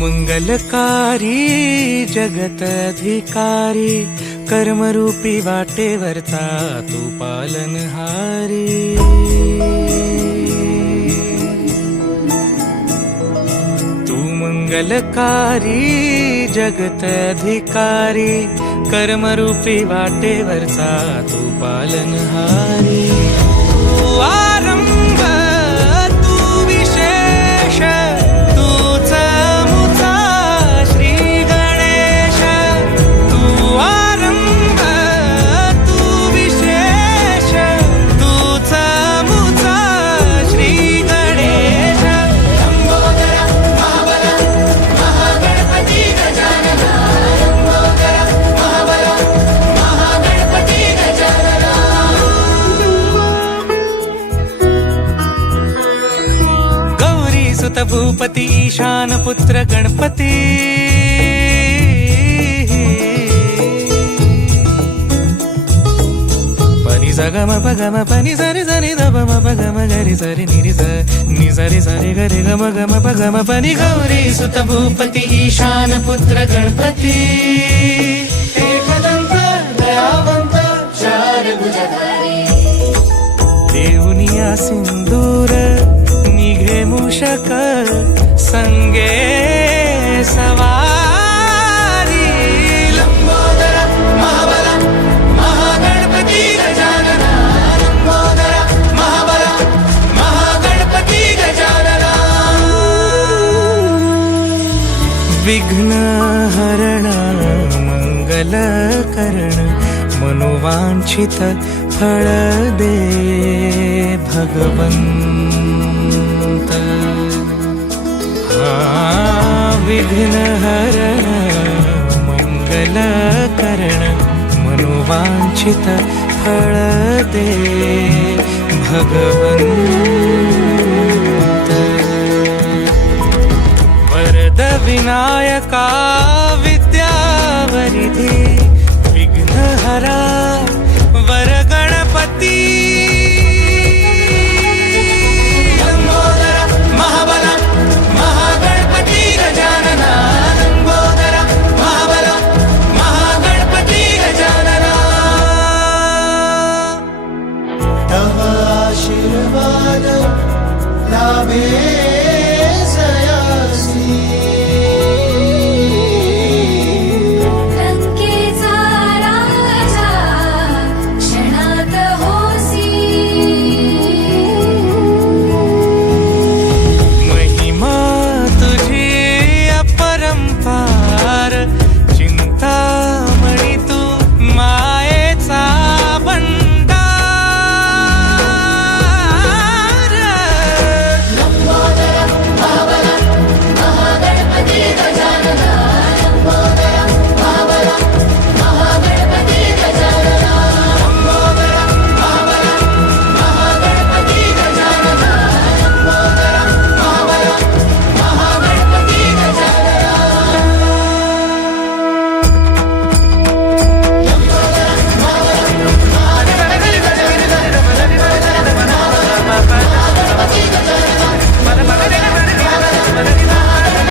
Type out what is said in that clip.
मंगलकारी जगत अधिकारी, कर्मरूपी वाटेवरचा तू पालनहारी। तू मंगलकारी जगत अधिकारी, कर्मरूपी वाटेवरचा तू पालनहारी। तू आरंभ तू विशेष, तूच मुचा श्री गणेश। तू आरंभ तू विशेष, तूच मुचा श्री गणेश। लंबोदर महाबल महागणपती गजानना, लंबोदर महाबल महागणपती गजानना। गौरी सुत भूपती ईशान पुत्र गणपती, पनी सगम पगम पनी सरी सरी दब म पगम गरी सरी निरी स नि सरी सरी गरी गम गम पगम पनी। गौरी सुत भूपती ईशान पुत्र गणपती, एकदंत दयावंत चार भुजधारी। देऊनिया सिंदूर निघे मूषक, संगे सवारी। लंबोदर महाबल महागणपती गजानना, लंबोदर महाबल महागणपती गजानना। विघ्न हरण मंगल करण, मनोवांछित फळ दे भगवंत। विघ्न हरण मंगल करण, मनोवांछित फळ दे भगवंत। वरद विनायका विद्यावरिधी,